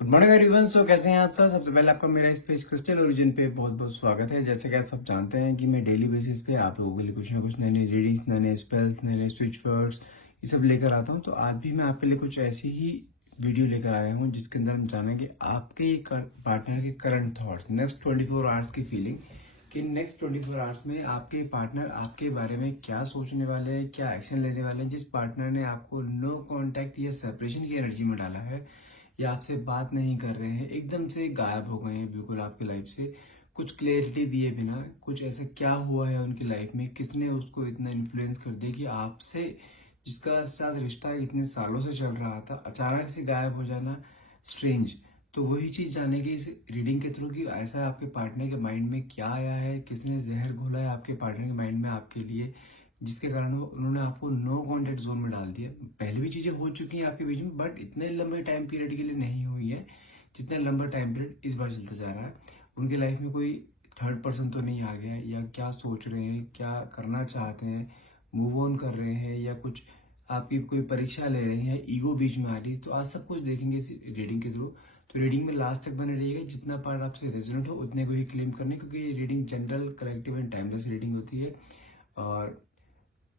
Good morning everyone. सो कैसे हैं आप सब। सबसे पहले आपका मेरा इस पेज क्रिस्टल ओरिजिन पे बहुत बहुत स्वागत है। जैसे कि आप सब जानते हैं कि मैं डेली बेसिस पे आप लोगों के लिए कुछ ना कुछ नए नए रीडिंग्स, नए नए स्पेल्स, नए नए स्विच वर्ड्स ये सब लेकर आता हूं। तो आज भी मैं आपके लिए कुछ ऐसी ही वीडियो लेकर आया हूं जिसके अंदर हम जानेंगे आपके पार्टनर के करंट थॉट्स, नेक्स्ट 24 आवर्स की फीलिंग कि नेक्स्ट 24 आवर्स में आपके पार्टनर आपके बारे में क्या सोचने वाले हैं, क्या एक्शन लेने वाले हैं। जिस पार्टनर ने आपको नो कांटेक्ट या सेपरेशन की एनर्जी में डाला है या आपसे बात नहीं कर रहे हैं, एकदम से गायब हो गए हैं बिल्कुल आपकी लाइफ से, कुछ क्लैरिटी दिए बिना, कुछ ऐसा क्या हुआ है उनकी लाइफ में, किसने उसको इतना इन्फ्लुएंस कर दिया कि आपसे जिसका साथ रिश्ता इतने सालों से चल रहा था अचानक से गायब हो जाना, स्ट्रेंज। तो वही चीज जानेगी इस रीडिंग के थ्रू कि ऐसा आपके पार्टनर के माइंड में क्या आया है, किसने जहर घोला है आपके पार्टनर के माइंड में आपके लिए, जिसके कारण उन्होंने आपको नो कांटेक्ट जोन में डाल दिया। पहले भी चीजें हो चुकी हैं आपके बीच में, बट इतने लंबे टाइम पीरियड के लिए नहीं हुई है जितना लंबा टाइम पीरियड इस बार चलता जा रहा है। उनकी लाइफ में कोई थर्ड पर्सन तो नहीं आ गया, या क्या सोच रहे हैं, क्या करना चाहते हैं, मूव ऑन कर रहे हैं, या कुछ आपकी कोई परीक्षा ले रहे हैं, ईगो बीच में आ रही है। तो आज सब कुछ देखेंगे इस रीडिंग के थ्रू। तो रीडिंग में लास्ट तक बने रहिएगा। जितना पार्ट आपसे रेजोनेट हो उतने को ही क्लेम करने, क्योंकि ये reading general, collective and timeless reading होती है। और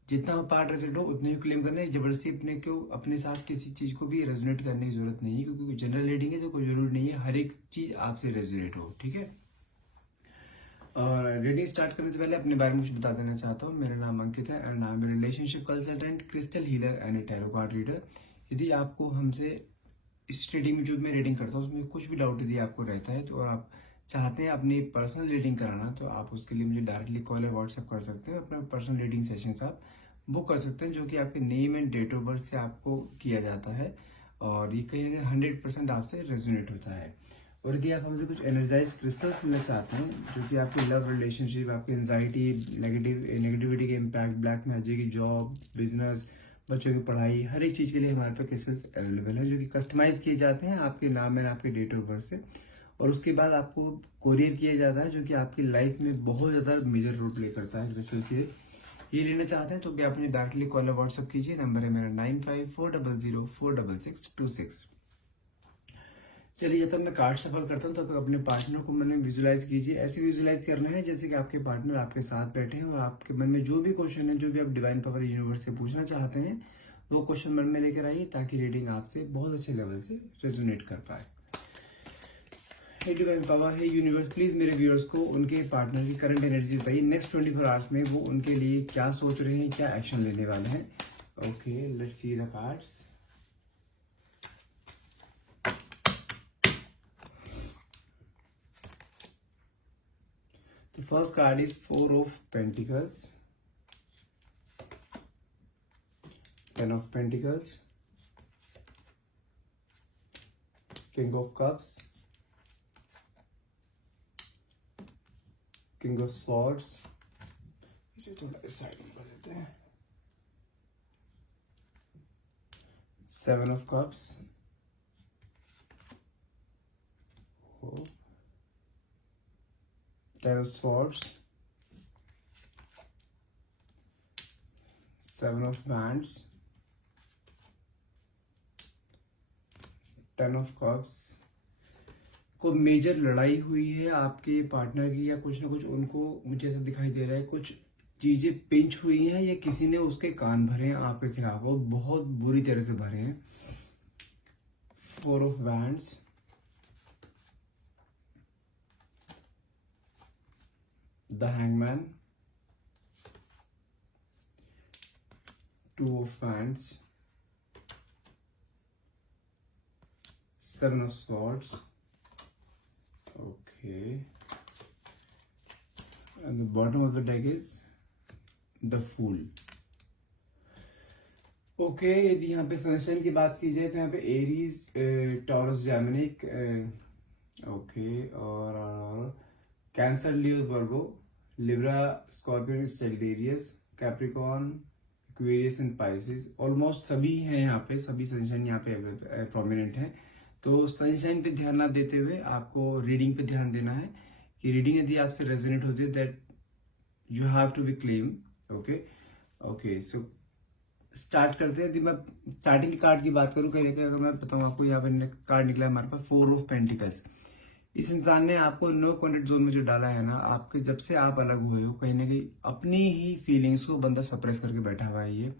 जितना पार्ट रेजोनेट हो उतने ही क्लेम करना है। जबरदस्ती अपने को अपने साथ किसी चीज को भी रेजोनेट करने की जरूरत नहीं है, क्योंकि जनरल रीडिंग है तो कोई जरूरी नहीं है हर एक चीज आपसे रेजोनेट हो। ठीक है। और रीडिंग स्टार्ट करने से पहले अपने बारे में कुछ बता देना चाहता हूँ। मेरा नाम अंकित है and I am relationship consultant, crystal healer and A tarot card reader. यदि आपको हमसे इस रीडिंग में जो मैं रीडिंग करता हूँ उसमें कुछ भी डाउट यदि आपको रहता है तो आप चाहते हैं अपनी पर्सनल रीडिंग कराना, तो आप उसके लिए मुझे डायरेक्टली कॉल या व्हाट्सएप कर सकते हैं। अपना पर्सनल रीडिंग सेशंस आप बुक कर सकते हैं, जो कि आपके name and date of birth से आपको किया जाता है। और ये कहीं ना कहीं 100% आपसे रेजोनेट होता है। और यदि आप हमसे कुछ एनर्जाइज क्रिस्टल्स लेना चाहते हैं जो कि आपके लव रिलेशनशिप, आपकी एंजाइटी, नेगेटिविटी के impact, black magic, job, business, बच्चों की पढ़ाई, हर एक चीज के लिए हमारे पास क्रिस्टल्स अवेलेबल है जो कि कस्टमाइज किए जाते हैं आपके नाम एंड आपके डेट ऑफ बर्थ से। और उसके बाद आपको कोरियर किया जाता है, जो कि आपकी लाइफ में बहुत ज्यादा मेजर रोल प्ले करता है। क्रिस्टल से ये लेना चाहते हैं तो भी आप मुझे डायरेक्टली कॉल या व्हाट्सअप कीजिए। नंबर है मेरा 9540046626। चलिए, जब तक मैं कार्ड सफल करता हूँ तब तक अपने पार्टनर को मन में विजुलाइज कीजिए। ऐसे विजुलाइज करना है जैसे कि आपके पार्टनर आपके साथ बैठे हैं और आपके मन में जो भी क्वेश्चन है, जो भी आप डिवाइन पावर यूनिवर्स से पूछना चाहते हैं, वो क्वेश्चन मन में लेकर आइए ताकि रीडिंग आपसे बहुत अच्छे लेवल से रेजोनेट कर पाए। हे डिवाइन पावर, हे यूनिवर्स, प्लीज मेरे व्यूअर्स को उनके पार्टनर की करंट एनर्जी बताइए। नेक्स्ट 24 आवर्स में वो उनके लिए क्या सोच रहे हैं, क्या एक्शन लेने वाले हैं। Okay, let's see the cards. The first card is Four of Pentacles, Ten of Pentacles, King of Cups, King of Swords, इसे थोड़ा इस साइड में कर देते हैं, Seven of Cups, Ten of Swords, Seven of Wands, Ten of Cups। को major लड़ाई हुई है आपके पार्टनर की, या कुछ ना कुछ उनको, मुझे ऐसा दिखाई दे रहा है, कुछ चीजें पिंच हुई हैं या किसी ने उसके कान भरे हैं आपके खिलाफ, वो बहुत बुरी तरह से भरे हैं। Four of wands, the hangman, two of wands, seven of swords. Okay, and the bottom of the deck is the Fool. Okay, यदि यहाँ पे सनशाइन की बात की जाए तो यहाँ पे एरीज, टॉरस, जेमिनी, ओके, और cancer, Leo, Virgo, Libra, Scorpio, Sagittarius, Capricorn, Aquarius and Pisces. Almost सभी हैं यहाँ पे, सभी सनशाइन यहाँ पे प्रोमिनेंट हैं। तो सनशाइन पे ध्यान ना देते हुए आपको रीडिंग पे ध्यान देना है कि रीडिंग यदि आपसे रेजोनेट होती है that you have to be claim. Okay okay, so start करते हैं। यदि मैं स्टार्टिंग के कार्ड की बात करूं, कहीं ना कहीं अगर मैं बताऊं आपको, यहाँ पे कार्ड निकला है हमारे पास 4 ऑफ पेंटिकल्स। इस इंसान ने आपको नो कॉन्टेक्ट जोन में जो डाला है ना, आपके जब से आप अलग हुए हो, कहीं ना कहीं अपनी ही फीलिंग्स को बंदा सप्रेस करके बैठा हुआ है। ये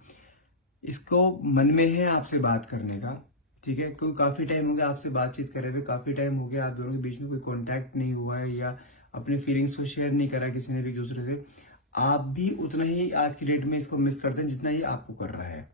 इसको मन में है आपसे बात करने का, ठीक है, क्योंकि काफी टाइम हो गया आपसे बातचीत करे हुए, काफी टाइम हो गया आप दोनों के बीच में कोई कांटेक्ट नहीं हुआ है, या अपनी फीलिंग्स को शेयर नहीं करा किसी ने भी एक दूसरे से। आप भी उतना ही आज की डेट में इसको मिस करते हैं जितना ही आपको कर रहा है।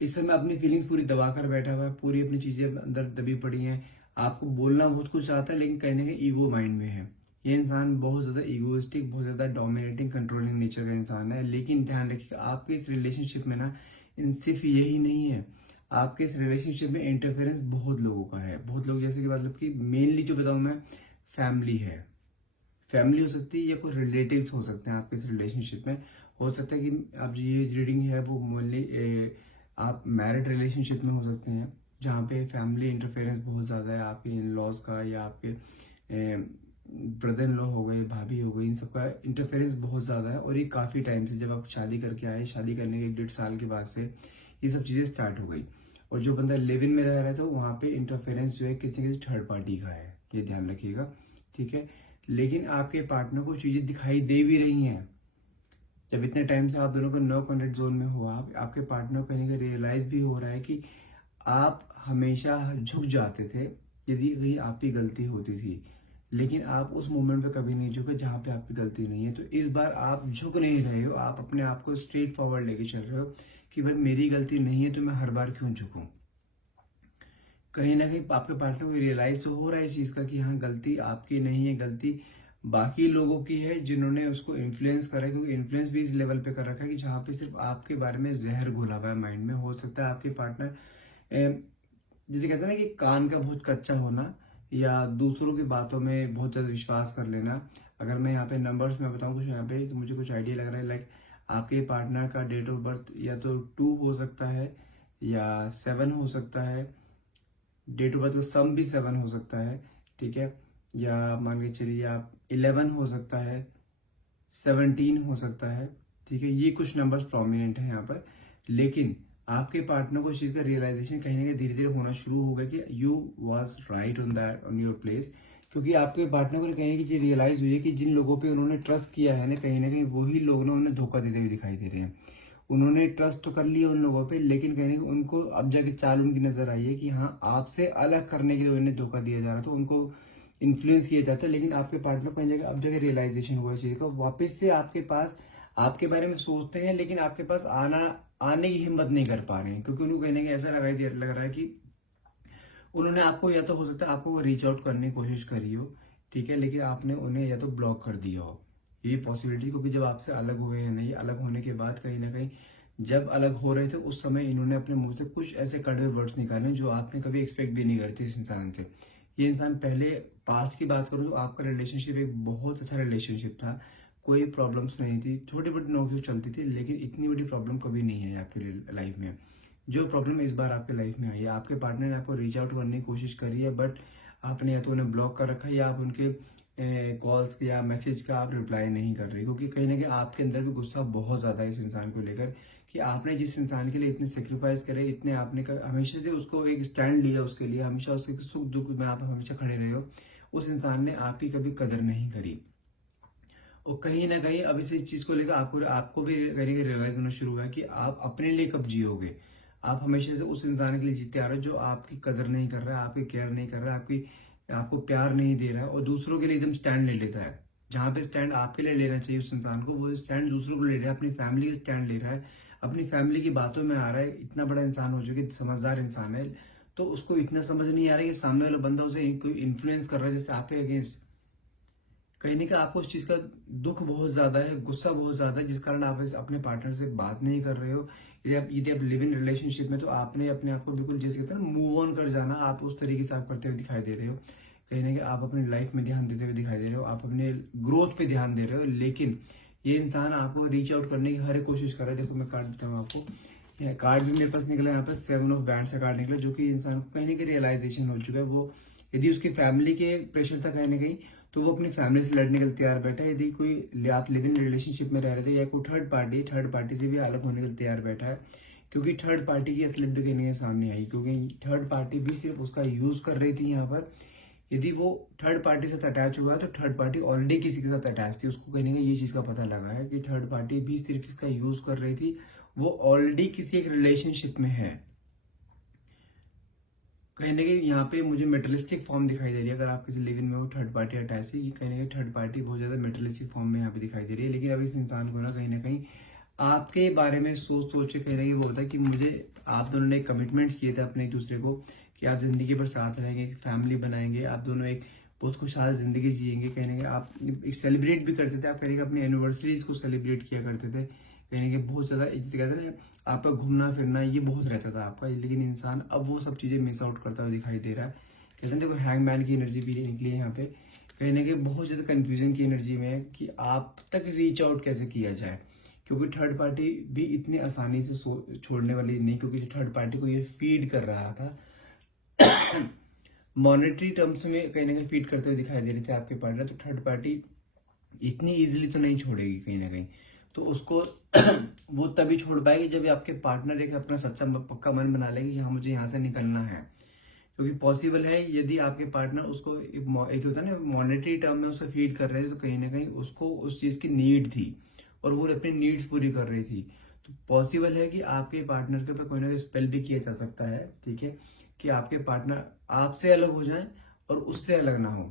इस समय अपनी फीलिंग्स पूरी दबा कर बैठा हुआ है, पूरी अपनी चीजें अंदर दबी पड़ी हैं। आपको बोलना बहुत कुछ आता है, लेकिन कहीं ना कहीं ईगो माइंड में है। ये इंसान बहुत ज्यादा इगोइस्टिक, बहुत ज्यादा डोमिनेटिंग, कंट्रोलिंग नेचर का इंसान है। लेकिन ध्यान रखिएगा, आपके इस रिलेशनशिप में ना सिर्फ यही नहीं है, आपके इस रिलेशनशिप में इंटरफेरेंस बहुत लोगों का है। बहुत लोग, जैसे कि मतलब कि मेनली जो बताऊं मैं, फैमिली है। फैमिली हो सकती है या कोई रिलेटिव्स हो सकते हैं आपके इस रिलेशनशिप में। हो सकता है कि आप ये रीडिंग है वो मोनली आप मैरिड रिलेशनशिप में हो सकते हैं, जहाँ पे फैमिली इंटरफेरेंस बहुत ज़्यादा है, आपके इन लॉज का या आपके ब्रदर इन लॉ हो गए, भाभी हो गई, इन सबका इंटरफेरेंस बहुत ज़्यादा है। और ये काफ़ी टाइम से, जब आप शादी करके आए, शादी करने के 1-1.5 साल के बाद से ये सब चीज़ें स्टार्ट हो गई। और जो बंदा लिव इन में रह रहा है, तो वहाँ पे इंटरफेरेंस जो है किसी किसी थर्ड पार्टी का है, ये ध्यान रखिएगा, ठीक है। लेकिन आपके पार्टनर को चीज़ें दिखाई दे भी रही हैं। जब इतने टाइम से आप दोनों को नो कॉन्टेक्ट जोन में हो, आपके पार्टनर को कहीं ना कहीं रियलाइज भी हो रहा है कि आप हमेशा झुक जाते थे यदि कहीं आपकी गलती होती थी, लेकिन आप उस मोमेंट पे कभी नहीं झुके जहां पे आपकी गलती नहीं है। तो इस बार आप झुक नहीं रहे हो, आप अपने आप को स्ट्रेट फॉरवर्ड लेके चल रहे हो कि भाई मेरी गलती नहीं है तो मैं हर बार क्यों झुकूं। कहीं ना कहीं आपके पार्टनर को रियलाइज तो हो रहा है इस चीज का कि हाँ, गलती आपकी नहीं है, गलती बाकी लोगों की है जिन्होंने उसको इन्फ्लुएंस करा है। क्योंकि इन्फ्लुएंस भी इस लेवल पे कर रखा है कि जहाँ पे सिर्फ आपके बारे में जहर घोला हुआ है माइंड में। हो सकता है आपके पार्टनर, जिसे कहते हैं ना कि कान का बहुत कच्चा होना, या दूसरों की बातों में बहुत ज्यादा विश्वास कर लेना। अगर मैं यहाँ पे नंबर्स में बताऊँ कुछ यहाँ पे, तो मुझे कुछ आइडिया लग रहा है, लाइक आपके पार्टनर का डेट ऑफ बर्थ या तो 2 हो सकता है या 7 हो सकता है। डेट ऑफ बर्थ का सम भी 7 हो सकता है, ठीक है। या मान के चलिए आप 11 हो सकता है, 17 हो सकता है, ठीक है। ये कुछ नंबर्स प्रोमिनेंट है यहाँ पर। लेकिन आपके पार्टनर को इस चीज का रियलाइजेशन कहीं ना कहीं धीरे धीरे होना शुरू होगा कि you was right on that, on your place. क्योंकि आपके पार्टनर को कहीं की चीज रियलाइज हुई है कि जिन लोगों पे उन्होंने ट्रस्ट किया है ना, कहीं ना कहीं वही लोग ना उन्हें धोखा देते हुए दिखाई दे रहे हैं। उन्होंने ट्रस्ट तो कर लिया उन लोगों पे, लेकिन कहीं ना कहीं उनको अब जाके चाल उनकी नजर आई है कि हाँ, आपसे अलग करने के लिए उन्हें धोखा दिया जा रहा था, उनको इन्फ्लुएंस किया जाता है। लेकिन आपके पार्टनर को कहीं जगह अब जगह रियलाइजेशन हुआ इस चीज का, वापस से आपके पास आपके बारे में सोचते हैं, लेकिन आपके पास आने की हिम्मत नहीं कर पा रहे हैं। क्योंकि उनको कहीं ना कहीं ऐसा लग रहा है कि उन्होंने आपको, या तो हो सकता है आपको रीच आउट करने की कोशिश करी हो, ठीक है, लेकिन आपने उन्हें या तो ब्लॉक कर दिया हो, ये पॉसिबिलिटी। क्योंकि जब आपसे अलग हुए हैं नहीं, अलग होने के बाद कहीं ना कहीं जब अलग हो रहे थे उस समय इन्होंने अपने मुंह से कुछ ऐसे कड़वे वर्ड्स निकाले जो आपने कभी एक्सपेक्ट भी नहीं करते इस इंसान से। ये इंसान, पहले पास्ट की बात करूं तो आपका रिलेशनशिप एक बहुत अच्छा रिलेशनशिप था, कोई प्रॉब्लम्स नहीं थी, छोटी मोटी नोक चलती थी, लेकिन इतनी बड़ी प्रॉब्लम कभी नहीं है आपकी लाइफ में। जो प्रॉब्लम इस बार आपके लाइफ में आई है, आपके पार्टनर ने आपको रीच आउट करने की कोशिश करी है, बट आपने या तो उन्हें ब्लॉक कर रखा है या आप उनके कॉल्स या मैसेज का आप रिप्लाई नहीं कर रहे। क्योंकि कहीं ना कहीं आपके अंदर भी गुस्सा बहुत ज्यादा है इस इंसान को लेकर कि आपने जिस इंसान के लिए इतने सेक्रीफाइस करे, इतने आपने हमेशा से उसको एक स्टैंड लिया, उसके लिए हमेशा उसके सुख दुख में आप हमेशा खड़े रहे हो, उस इंसान ने आपकी कभी कदर नहीं करी। और कहीं ना कहीं अब इस चीज को लेकर आपको भी कहीं रियलाइज होना शुरू हुआ है कि आप अपने लिए कब जियोगे। आप हमेशा से उस इंसान के लिए जीते आ रहे हो जो आपकी कदर नहीं कर रहा है, आपकी केयर नहीं कर रहा है, आपको प्यार नहीं दे रहा है, और दूसरों के लिए एकदम स्टैंड ले लेता है। जहां पे स्टैंड आपके लिए लेना चाहिए उस इंसान को, वो स्टैंड दूसरों को ले रहा है, अपनी फैमिली का स्टैंड ले रहा है, अपनी फैमिली की बातों में आ रहा है। इतना बड़ा इंसान हो चुका है, समझदार इंसान है, तो उसको इतना समझ नहीं आ रहा है कि सामने वाला बंदा उसे कोई इन्फ्लुएंस कर रहा है जैसे आपके अगेंस्ट। कहीं ना कहीं आपको उस चीज का दुख बहुत ज्यादा है, गुस्सा बहुत ज्यादा है, जिस कारण आप अपने पार्टनर से बात नहीं कर रहे हो। यदि आप लिव इन रिलेशनशिप में, तो आपने अपने आप को बिल्कुल, जैसे कहते हैं ना, मूव ऑन कर जाना, आप उस तरीके से आप करते हुए दिखाई दे रहे हो। कहीं ना कहीं आप अपनी लाइफ में ध्यान देते हुए दिखाई दे रहे हो, आप अपने ग्रोथ पे ध्यान दे रहे हो, लेकिन ये इंसान आपको रीच आउट करने की हर एक कोशिश कर रहा है। देखो मैं कार्ड देता हूँ आपको, कार्ड भी मेरे पास निकला, यहाँ पे 7 ऑफ बैंड्स का कार्ड निकला, जो कि इंसान को कहीं ना कहीं रियलाइजेशन हो चुका है। वो यदि उसकी फैमिली के प्रेशर था कहीं ना कहीं, तो वो अपनी फैमिली से लड़ने के लिए तैयार बैठा है। यदि कोई आप लिव इन रिलेशनशिप में रह रहे थे या कोई थर्ड पार्टी से भी अलग होने के लिए तैयार बैठा है, क्योंकि थर्ड पार्टी की असलियत भी कहीं सामने आई, क्योंकि थर्ड पार्टी भी सिर्फ उसका यूज कर रही थी यहाँ पर। यदि वो थर्ड पार्टी से अटैच हुआ है तो थर्ड पार्टी ऑलरेडी किसी के साथ अटैच थी, उसको कहीं ना कहीं ये चीज का पता लगा है कि थर्ड पार्टी भी सिर्फ इसका यूज कर रही थी, वो ऑलरेडी किसी एक रिलेशनशिप में है। कहीं ना कहीं यहाँ पे मुझे मेटलिस्टिक फॉर्म दिखाई दे रही है। अगर आप किसी लिव इन में हो थर्ड पार्टी अटैच है, कहीं ना कहीं थर्ड पार्टी बहुत ज्यादा मेटलिस्टिक फॉर्म में यहाँ पे दिखाई दे रही है। लेकिन अब इस इंसान को ना कहीं आपके बारे में सोच के कहीं ना कहीं वो होता है कि मुझे, आप दोनों ने कमिटमेंट्स किए थे अपने एक दूसरे को कि आप जिंदगी भर साथ रहेंगे, फैमिली बनाएंगे, आप दोनों एक बहुत खुशहाल जिंदगी जिएंगे। कहीं ना कहीं आप एक सेलिब्रेट भी करते थे, आप कहीं अपनी एनिवर्सरीज को सेलिब्रेट किया करते थे। कहीं ना कहीं बहुत ज्यादा जिसे कहते हैं ना, आपका घूमना फिरना ये बहुत रहता था आपका। लेकिन इंसान अब वो सब चीजें मिस आउट करता हुआ दिखाई दे रहा है। कहते हैं देखो, हैंगमैन की एनर्जी भी निकली है यहाँ पे। कहीं ना कहीं बहुत ज्यादा कंफ्यूजन की एनर्जी में है कि आप तक रीच आउट कैसे किया जाए, क्योंकि थर्ड पार्टी भी इतनी आसानी से छोड़ने वाली नहीं, क्योंकि थर्ड पार्टी को ये फीड कर रहा था मॉनेटरी टर्म्स में कहीं ना कहीं फीड करते हुए दिखाई दे रहे थे आपके पार्टनर। तो थर्ड पार्टी इतनी इजीली तो नहीं छोड़ेगी कहीं ना कहीं, तो उसको वो तभी छोड़ पाएगी जब आपके पार्टनर एक अपना सच्चा पक्का मन बना लेगी कि हाँ मुझे यहाँ से निकलना है। क्योंकि पॉसिबल है यदि आपके पार्टनर उसको एक होता है ना मॉनेटरी टर्म में उसे फीड कर रहे थे, तो कहीं ना कहीं उसको उस चीज की नीड थी और वो अपनी नीड्स पूरी कर रही थी। तो पॉसिबल है कि आपके पार्टनर के ऊपर कोई ना कोई स्पेल भी किया जा सकता है, ठीक है, कि आपके पार्टनर आपसे अलग हो जाए और उससे अलग ना हो।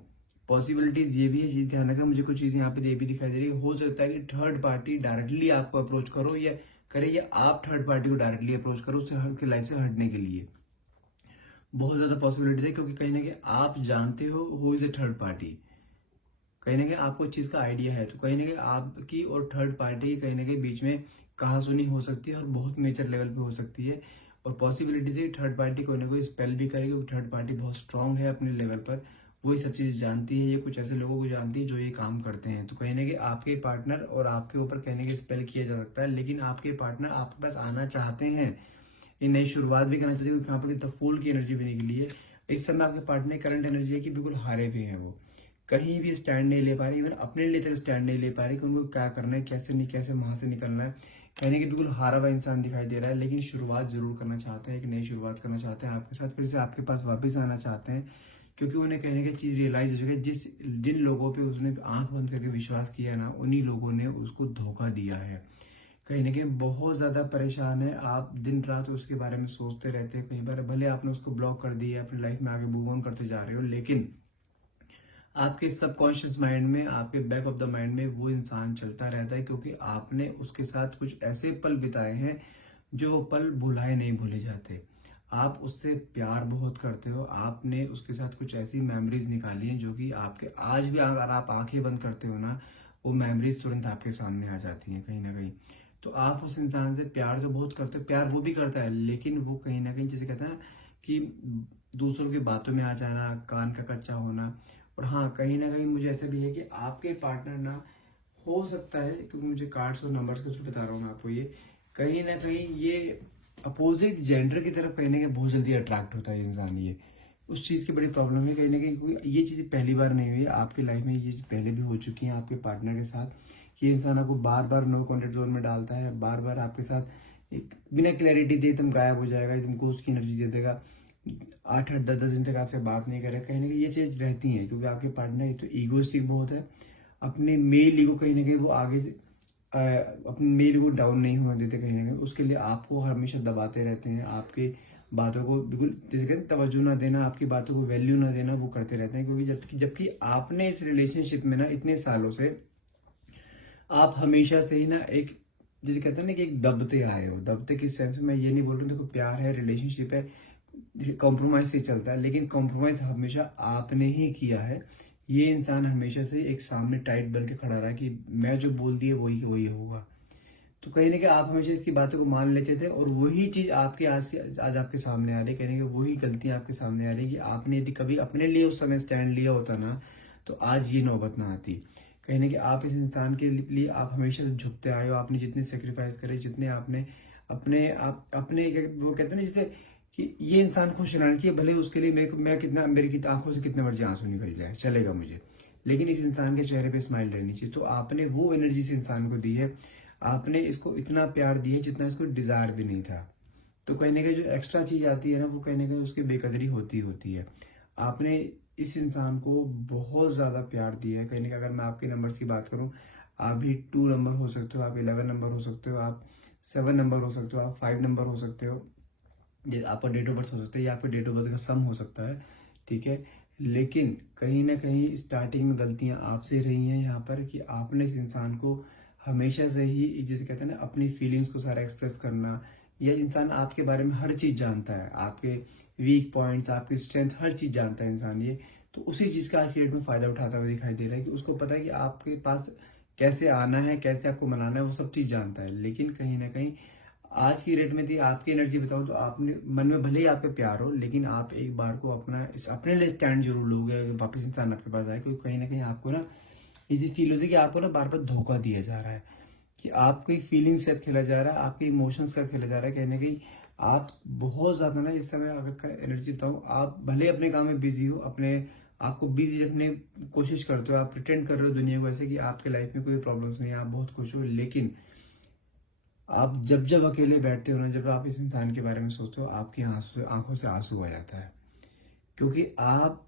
पॉसिबिलिटीज ये भी है, चीज ध्यान रखना। मुझे कुछ चीजें यहाँ पे ये भी दिखाई दे रही है, हो सकता है कि थर्ड पार्टी डायरेक्टली आपको अप्रोच करो या करे, या आप थर्ड पार्टी को डायरेक्टली अप्रोच करो उससे हट के लाइफ से हटने के लिए। बहुत ज्यादा पॉसिबिलिटी है, क्योंकि कहीं ना कहीं आप जानते हो इज ए थर्ड पार्टी, कहीं ना कहीं आपको इस चीज का आइडिया है। तो कहीं ना कहीं आपकी और थर्ड पार्टी कहीं ना कहीं बीच में कहासुनी हो सकती है और बहुत मेजर लेवल पे हो सकती है। और पॉसिबिलिटी है थर्ड पार्टी कोई ना कोई स्पेल भी करेगी, क्योंकि थर्ड पार्टी बहुत स्ट्रांग है अपने लेवल पर, वो ये सब चीज जानती है। ये कुछ ऐसे लोगों को जानती है जो ये काम करते हैं। तो कहीं ना कहीं आपके पार्टनर और आपके ऊपर कहने के स्पेल किया जा सकता है, लेकिन आपके पार्टनर आपके पास आना चाहते हैं, ये नई शुरुआत भी करना चाहते हैं, क्योंकि यहाँ पर फूल की एनर्जी भी निकली है। इस समय आपके पार्टनर करंट एनर्जी है कि बिल्कुल हारे भी हैं, वो कहीं भी स्टैंड नहीं ले पा रही, इवन अपने लिए तक स्टैंड नहीं ले पा रही कि उनको क्या करना है, कैसे नहीं, कैसे वहां से निकलना है। कहने कि बिल्कुल हारा हुआ इंसान दिखाई दे रहा है, लेकिन शुरुआत जरूर करना चाहते हैं, एक नई शुरुआत करना चाहते हैं आपके साथ, फिर से आपके पास वापस आना चाहते हैं, क्योंकि उन्हें कहने की चीज रियलाइज हो चुकी है। जिन लोगों पे उसने आंख बंद करके विश्वास किया ना, उन्हीं लोगों ने उसको धोखा दिया है। कहीं ना कहीं बहुत ज्यादा परेशान है आप, दिन रात उसके बारे में सोचते रहते हैं। कई बार भले आपने उसको ब्लॉक कर दिया, अपनी लाइफ में आगे मूव ऑन करते जा रहे हो, लेकिन आपके सबकॉन्शियस माइंड में, आपके बैक ऑफ द माइंड में वो इंसान चलता रहता है, क्योंकि आपने उसके साथ कुछ ऐसे पल बिताए हैं जो वो पल भुलाए नहीं भूले जाते। आप उससे प्यार बहुत करते हो, आपने उसके साथ कुछ ऐसी मेमोरीज निकाली हैं जो कि आपके आज भी अगर आप आंखें बंद करते हो ना, वो मेमोरीज तुरंत आपके सामने आ जाती हैं कहीं ना कहीं। तो आप उस इंसान से प्यार तो बहुत करते हो, प्यार वो भी करता है, लेकिन वो कहीं ना कहीं जैसे कहते हैं कि दूसरों की बातों में आ जाना, कान का कच्चा होना। और हाँ, कहीं ना कहीं मुझे ऐसा भी है कि आपके पार्टनर ना, हो सकता है, क्योंकि मुझे कार्ड्स और नंबर्स के थ्रू बता रहा हूँ मैं आपको, ये कहीं ना कहीं ये अपोजिट जेंडर की तरफ कहीं ना कहीं बहुत जल्दी अट्रैक्ट होता है इंसान। ये उस चीज की बड़ी प्रॉब्लम है कहीं ना कहीं, क्योंकि ये चीज पहली बार नहीं हुई आपकी लाइफ में, ये चीज पहले भी हो चुकी है आपके पार्टनर के साथ, कि इंसान आपको बार बार नो कॉन्टेक्ट जोन में डालता है, बार बार आपके साथ एक बिना क्लैरिटी दे एकदम गायब हो जाएगा, एकदम गोस्ट की एनर्जी दे देगा, 8-8 10-10 दिन तक आपसे बात नहीं करे। कहीं ना कहीं ये चीज रहती है, क्योंकि आपके पार्टनर तो ईगोइस्टिक बहुत है, अपने मेल ईगो कहीं ना कहीं वो आगे से अपने मेल ईगो डाउन नहीं होने देते कहीं ना कहीं, उसके लिए आपको हमेशा दबाते रहते हैं, आपके बातों को बिल्कुल जैसे कहते हैं तवज्जो ना देना, आपकी बातों को वैल्यू ना देना, वो करते रहते हैं। क्योंकि जबकि आपने इस रिलेशनशिप में ना इतने सालों से आप हमेशा से ही ना एक, जैसे कहते हैं ना कि एक दबते आए हो। दबते किस सेंस में, ये नहीं बोल रहा हूँ, देखो प्यार है, रिलेशनशिप है, कॉम्प्रोमाइज से चलता है, लेकिन कॉम्प्रोमाइज हमेशा आपने ही किया है। ये इंसान हमेशा से एक सामने टाइट बन के खड़ा रहा कि मैं जो बोल दिए वही वही होगा। तो कहीं ना कहीं आप हमेशा इसकी बातों को मान लेते थे, और वही चीज आपके आज आपके सामने आ रही है। कहीं ना कहीं वही गलती आपके सामने आ रही है कि आपने यदि कभी अपने लिए उस समय स्टैंड लिया होता ना, तो आज ये नौबत ना आती। कहीं ना कहीं आप इस इंसान के लिए आप हमेशा से झुकते आए हो, आपने जितने सेक्रीफाइस करे, जितने आपने अपने वो कहते हैं ना जैसे कि ये इंसान खुश रहना चाहिए, भले उसके लिए मैं कितना, मेरी आंखों से कितने मर्जी आंसू निकल जाए, चलेगा मुझे, लेकिन इस इंसान के चेहरे पे स्माइल रहनी चाहिए। तो आपने वो एनर्जी इस इंसान को दी है, आपने इसको इतना प्यार दिया जितना इसको डिजायर भी नहीं था। तो कहीं ना कहीं जो एक्स्ट्रा चीज आती है ना, वो कहीं ना कहीं उसकी बेकदरी होती होती है। आपने इस इंसान को बहुत ज्यादा प्यार दिया है। कहीं ना कहीं अगर मैं आपके नंबर्स की बात करूं, आप भी 2 नंबर हो सकते हो, आप 11 नंबर हो सकते हो, आप 7 नंबर हो सकते हो, आप 5 नंबर हो सकते हो, ये आपका डेट ऑफ बर्थ हो सकता है या आपका डेट ऑफ बर्थ का सम हो सकता है, ठीक है। लेकिन कहीं ना कहीं स्टार्टिंग में गलतियां आपसे रही हैं यहाँ पर, कि आपने इस इंसान को हमेशा से ही, जैसे कहते हैं ना, अपनी फीलिंग्स को सारा एक्सप्रेस करना। यह इंसान आपके बारे में हर चीज जानता है, आपके वीक पॉइंट्स, आपकी स्ट्रेंथ, हर चीज जानता है इंसान ये। तो उसी चीज का आज की डेट में फायदा उठाता हुआ दिखाई दे रहा है, कि उसको पता है कि आपके पास कैसे आना है, कैसे आपको मनाना है, वो सब चीज जानता है। लेकिन कहीं ना कहीं आज की रेट में थी आपकी एनर्जी बताऊं तो आपने मन में भले ही आप पे प्यार हो, लेकिन आप एक बार को अपने लिए स्टैंड जरूर लोगे अगर वापस इंसान आपके पास आए। क्योंकि कहीं ना कहीं आपको ना ये चीज फील होती है कि आपको ना बार बार धोखा दिया जा रहा है, कि आपकी फीलिंग्स के साथ खेला जा रहा है, आपके इमोशंस के साथ खेला जा रहा है। कहीं ना कहीं आप बहुत ज्यादा ना इस समय अगर एनर्जी बताऊं, आप भले अपने काम में बिजी हो, अपने आपको बिजी रखने की कोशिश करते हो, आप प्रिटेंड कर रहे हो दुनिया को ऐसे कि आपके लाइफ में कोई प्रॉब्लम्स नहीं है, आप बहुत खुश हो। लेकिन आप जब जब अकेले बैठते हो ना, जब आप इस इंसान के बारे में सोचते हो, आपकी आंखों से आंसू आ जाता है। क्योंकि आप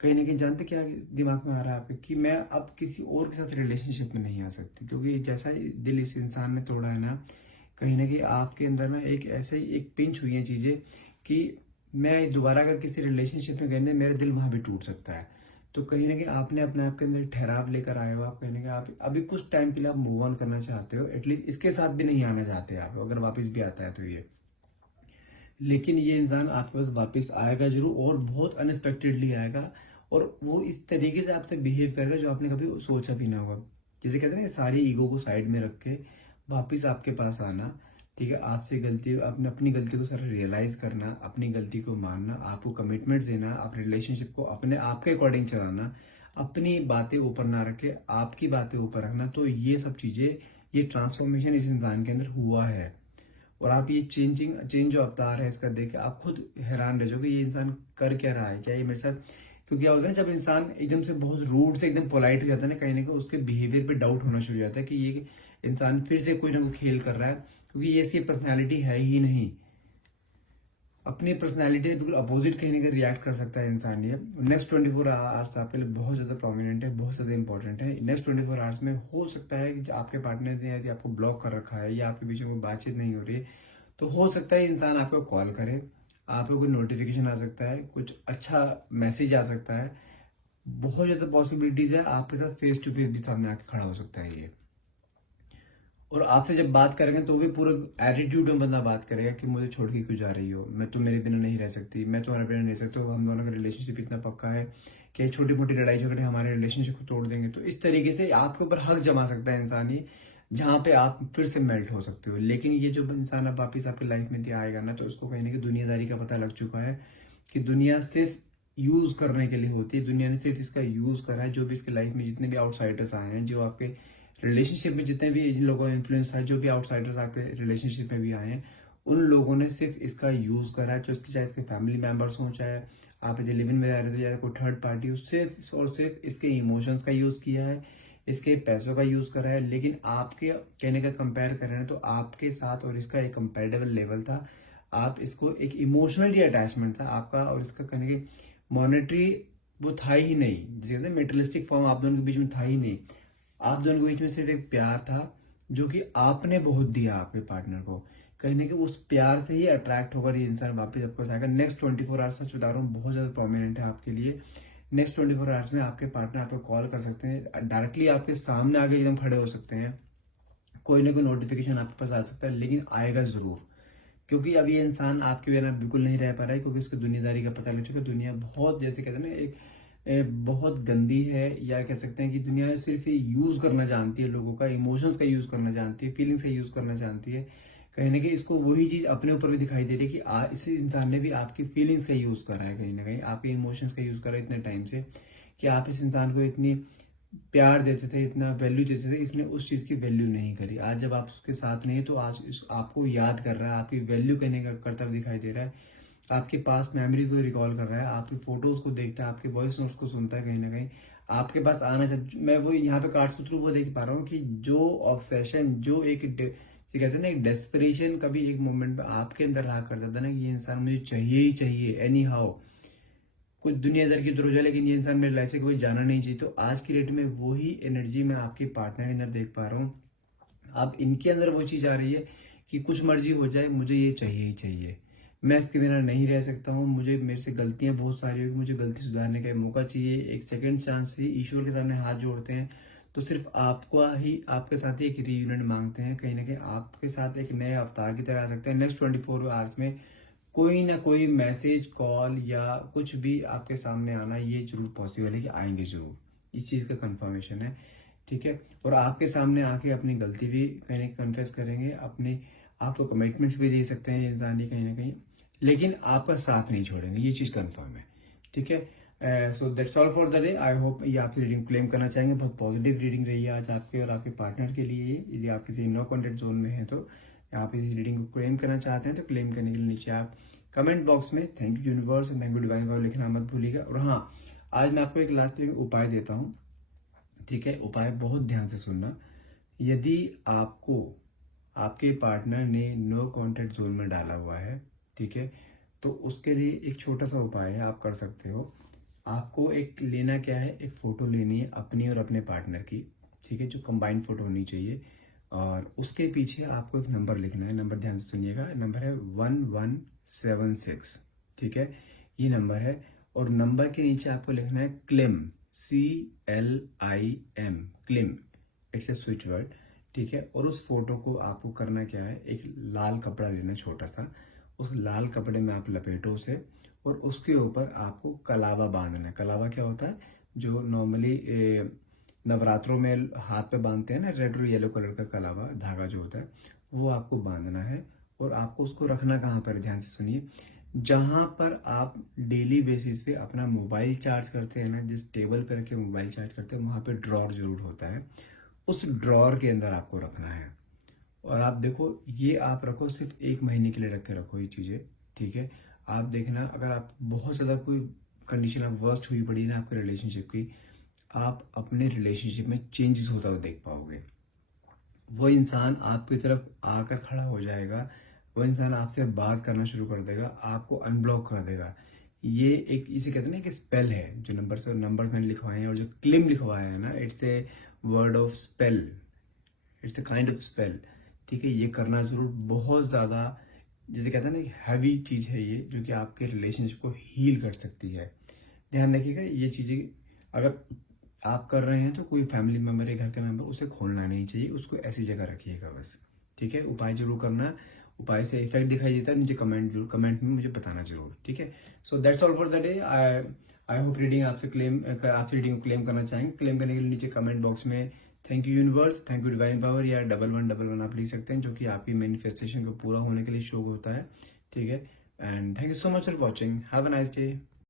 कहीं ना कहीं जानते क्या दिमाग में आ रहा है आपके, कि मैं अब किसी और के साथ रिलेशनशिप में नहीं आ सकती। क्योंकि जैसा ही दिल इस इंसान ने तोड़ा है ना, कहीं ना कहीं आपके अंदर ना एक ऐसे ही एक पिंच हुई है चीजें, कि मैं दोबारा अगर किसी रिलेशनशिप में गए ना, मेरा दिल वहां भी टूट सकता है। तो कहीं ना कहीं आपने अपने आप के अंदर ठहराव लेकर आए हो, आप कहीं ना कहीं आप अभी कुछ टाइम के लिए आप मूव ऑन करना चाहते हो, एटलीस्ट इसके साथ भी नहीं आना चाहते आप, अगर वापस भी आता है तो ये। लेकिन ये इंसान आपके पास वापस आएगा जरूर, और बहुत अनएक्सपेक्टेडली आएगा, और वो इस तरीके से आपसे बिहेव करेगा जो आपने कभी सोचा भी ना होगा। जैसे कहते हैं ना, सारी ईगो को साइड में रख के वापिस आपके पास आना, ठीक है। आपसे गलती, आपने अपनी गलती को सारा रियलाइज करना, अपनी गलती को मानना, आपको कमिटमेंट देना, अपने रिलेशनशिप को अपने आपके अकॉर्डिंग चलाना, अपनी बातें ऊपर ना रखे, आपकी बातें ऊपर रखना। तो ये सब चीजें, ये ट्रांसफॉर्मेशन इस इंसान के अंदर हुआ है। और आप ये चेंज जो अवतार है इसका देख के आप खुद हैरान रह जाओगे, ये इंसान कर क्या रहा है, क्या ये मेरे साथ। क्योंकि क्या होता है, जब इंसान एकदम से बहुत रूड से एकदम पोलाइट हो जाता है ना, कहीं ना कहीं उसके बिहेवियर पे डाउट होना शुरू हो जाता है कि ये इंसान फिर से कोई ना कोई खेल कर रहा है, क्योंकि ये इसकी पर्सनैलिटी है ही नहीं। अपनी पर्सनैलिटी से बिल्कुल अपोजिट कहीं ना कहीं रिएक्ट कर सकता है इंसान। ये नेक्स्ट 24 आवर्स आपके लिए बहुत ज्यादा प्रोमिनेंट है, बहुत ज्यादा इंपॉर्टेंट है। नेक्स्ट 24 आवर्स में हो सकता है कि आपके पार्टनर ने यदि आपको ब्लॉक कर रखा है, या आपके बीच में कोई बातचीत नहीं हो रही है, तो हो सकता है इंसान आपको कॉल करे, आपको कोई नोटिफिकेशन आ सकता है, कुछ अच्छा मैसेज आ सकता है। बहुत ज्यादा पॉसिबिलिटीज है आपके साथ फेस टू फेस भी सामने आके खड़ा हो सकता है ये। और आपसे जब बात करेंगे तो भी पूरा एटीट्यूड में बंदा बात करेगा कि मुझे छोड़ के क्यों जा रही हो, मैं तो मेरे बिना नहीं रह सकती, मैं तुम्हारे बिना नहीं रह सकती, हम दोनों का रिलेशनशिप इतना पक्का है कि छोटी मोटी लड़ाई झगड़े हमारे रिलेशनशिप को तोड़ देंगे। तो इस तरीके से आपके ऊपर हक जमा सकता है इंसान ये, जहां पे आप फिर से मेल्ट हो सकते हो। लेकिन ये जो इंसान अब वापिस आपकी लाइफ में दिया आएगा ना, तो उसको कहीं ना कहीं दुनियादारी का पता लग चुका है, कि दुनिया सिर्फ यूज करने के लिए होती है। दुनिया ने सिर्फ इसका यूज करा है। जो भी इसके लाइफ में जितने भी आउटसाइडर्स आए हैं, जो आपके रिलेशनशिप में जितने भी जिन लोगों का इन्फ्लुएंस है, जो भी आउटसाइडर्स आपके रिलेशनशिप में भी आए हैं, उन लोगों ने सिर्फ इसका यूज करा है। चाहे इसके फैमिली मेंबर्स हों, चाहे आप जो लिव इन में रह रहे हो, या कोई थर्ड पार्टी हो, सिर्फ और सिर्फ इसके इमोशंस का यूज किया है, इसके पैसों का यूज करा है। लेकिन आपके कहने का कंपेयर कर रहे हैं तो आपके साथ और इसका एक कंपेरेबल लेवल था। आप इसको एक इमोशनली अटैचमेंट था आपका, और इसका कहने की मॉनेटरी वो था ही नहीं, जिसे कहते हैं मेटेरियलिस्टिक फॉर्म आप दोनों के बीच में था ही नहीं। आप दोनों के बीच में सिर्फ एक प्यार था, जो कि आपने बहुत दिया आपके पार्टनर को। कहीं ना कहीं उस प्यार से ही अट्रैक्ट होकर ये इंसान वापस आपके पास आएगा। नेक्स्ट 24 आवर्स सच बता रहा हूँ, बहुत ज्यादा प्रोमिनेंट है आपके लिए। नेक्स्ट 24 आवर्स में आपके पार्टनर आपको कॉल कर सकते हैं, डायरेक्टली आपके सामने आगे एकदम खड़े हो सकते हैं, कोई ना कोई नोटिफिकेशन आपके पास आ सकता है, लेकिन आएगा जरूर। क्योंकि अब ये इंसान आपके बिना बिल्कुल नहीं रह पा रहा है, क्योंकि इसको दुनियादारी का पता लग चुका है। दुनिया बहुत, जैसे कहते हैं ना, बहुत गंदी है, या कह सकते हैं कि दुनिया सिर्फ ये यूज करना जानती है, लोगों का इमोशंस का यूज करना जानती है, फीलिंग्स का यूज करना जानती है। कहीं ना कहीं इसको वही चीज अपने ऊपर भी दिखाई दे रही है, कि इस इंसान ने भी आपकी फीलिंग्स का यूज करा है, कहीं ना कहीं आपके इमोशंस का यूज करा है इतने टाइम से, कि आप इस इंसान को इतनी प्यार देते थे, इतना वैल्यू देते थे, इसने उस चीज की वैल्यू नहीं करी। आज जब आप उसके साथ नहीं है, तो आज आपको याद कर रहा है, आपकी वैल्यू करने का करता हुआ दिखाई दे रहा है। आपके पास मेमोरी को रिकॉल कर रहा है, आपकी फोटोज को देखता है, आपके वॉइस नोट्स को सुनता है, कहीं ना कहीं आपके पास आना चाहिए। मैं वो यहाँ पे कार्ड्स के थ्रू वो देख पा रहा हूँ कि जो ऑब्सेशन, जो एक ये कहते हैं ना एक डेस्परेशन कभी एक मोमेंट में आपके अंदर रहा कर जाता है ना कि ये इंसान मुझे चाहिए ही चाहिए एनी हाउ, कुछ दुनियादार की तरह हो जाए लेकिन ये इंसान मेरी लाइफ से कभी जाना नहीं चाहिए। तो आज की डेट में वही एनर्जी मैं आपके पार्टनर के अंदर देख पा रहा हूँ। अब इनके अंदर वो चीज आ रही है कि कुछ मर्जी हो जाए मुझे ये चाहिए ही चाहिए, मैं इसके बिना नहीं रह सकता हूँ, मुझे मेरे से गलतियां बहुत सारी होगी, मुझे गलती सुधारने का मौका चाहिए, एक सेकंड चांस ही ईश्वर के सामने हाथ जोड़ते हैं। तो सिर्फ आपको ही, आपके साथ ही एक रीयूनियन मांगते हैं, कहीं ना कहीं आपके साथ एक नए अवतार की तरह आ सकते हैं। नेक्स्ट 24 आवर्स में कोई ना कोई मैसेज, कॉल या कुछ भी आपके सामने आना ये जरूर पॉसिबल है कि आएंगे जरूर, इस चीज का कंफर्मेशन है। ठीक है, और आपके सामने आके अपनी गलती भी कहीं कन्फेस करेंगे, अपने आपको कमिटमेंट्स भी दे सकते हैं इंसान ही कहीं ना कहीं, लेकिन आपका साथ नहीं छोड़ेंगे, ये चीज कंफर्म है। ठीक है, so that's all for the day. I hope ये आपकी रीडिंग क्लेम करना चाहेंगे, बहुत पॉजिटिव रीडिंग रही है आज आपके और आपके पार्टनर के लिए। यदि आप किसी नो कॉन्टेक्ट जोन में है तो आप इस रीडिंग को क्लेम करना चाहते हैं तो क्लेम करने के लिए नीचे आप कमेंट बॉक्स में thank you universe and thank you divine power लिखना मत भूलिएगा। और हाँ, आज मैं आपको एक लास्ट में उपाय देता हूँ। ठीक है, उपाय बहुत ध्यान से सुनना। यदि आपको आपके पार्टनर ने नो कॉन्टेक्ट जोन में डाला हुआ है, ठीक है, तो उसके लिए एक छोटा सा उपाय है, आप कर सकते हो। आपको एक लेना क्या है, एक फोटो लेनी है अपनी और अपने पार्टनर की, ठीक है, जो कंबाइंड फोटो होनी चाहिए। और उसके पीछे आपको एक नंबर लिखना है, नंबर ध्यान से सुनिएगा, नंबर है 1176। ठीक है, ये नंबर है। और नंबर के नीचे आपको लिखना है claim, CLIM, claim, it's a switch word. ठीक है, और उस फोटो को आपको करना क्या है, एक लाल कपड़ा लेना छोटा सा, उस लाल कपड़े में आप लपेटो उसे, और उसके ऊपर आपको कलावा बांधना है। कलावा क्या होता है, जो नॉर्मली नवरात्रों में हाथ पे बांधते हैं ना, रेड और येलो कलर का कलावा धागा जो होता है, वो आपको बांधना है। और आपको उसको रखना कहाँ पर, ध्यान से सुनिए, जहां पर आप डेली बेसिस पे अपना मोबाइल चार्ज करते हैं ना, जिस टेबल पर रख के मोबाइल चार्ज करते हैं वहां पे ड्रॉर जरूर होता है, उस ड्रॉर के अंदर आपको रखना है। और आप देखो, ये आप रखो, सिर्फ 1 महीने के लिए रख के रखो ये चीजें। ठीक है, आप देखना अगर आप बहुत ज्यादा कोई कंडीशन आप वर्स्ट हुई पड़ी ना आपके रिलेशनशिप की, आप अपने रिलेशनशिप में चेंजेस होता हुआ देख पाओगे। वो इंसान आपकी तरफ आकर खड़ा हो जाएगा, वो इंसान आपसे बात करना शुरू कर देगा, आपको अनब्लॉक कर देगा। ये एक, इसे कहते हैं ना कि स्पेल है, जो नंबर मैंने लिखवाए हैं और जो क्लेम लिखवाया है ना, it's a word of spell, it's a kind of spell. ठीक है, ये करना जरूर, बहुत ज्यादा जैसे कहते हैं ना हैवी चीज है ये, जो कि आपके रिलेशनशिप को हील कर सकती है। ध्यान रखिएगा, ये चीजें अगर आप कर रहे हैं तो कोई फैमिली मेंबर या घर का मेंबर उसे खोलना नहीं चाहिए, उसको ऐसी जगह रखिएगा बस। ठीक है, उपाय जरूर करना, उपाय से इफेक्ट दिखाई देता है मुझे कमेंट में मुझे बताना जरूर। ठीक है, so that's all for the day. I hope reading आपसे रीडिंग को क्लेम करना चाहेंगे। क्लेम करने के लिए नीचे कमेंट बॉक्स में thank you universe, thank you divine power या 1111 आप लिख सकते हैं, जो कि आपकी मैनिफेस्टेशन को पूरा होने के लिए शो होता है। ठीक है, and thank you so much for watching, have a nice day.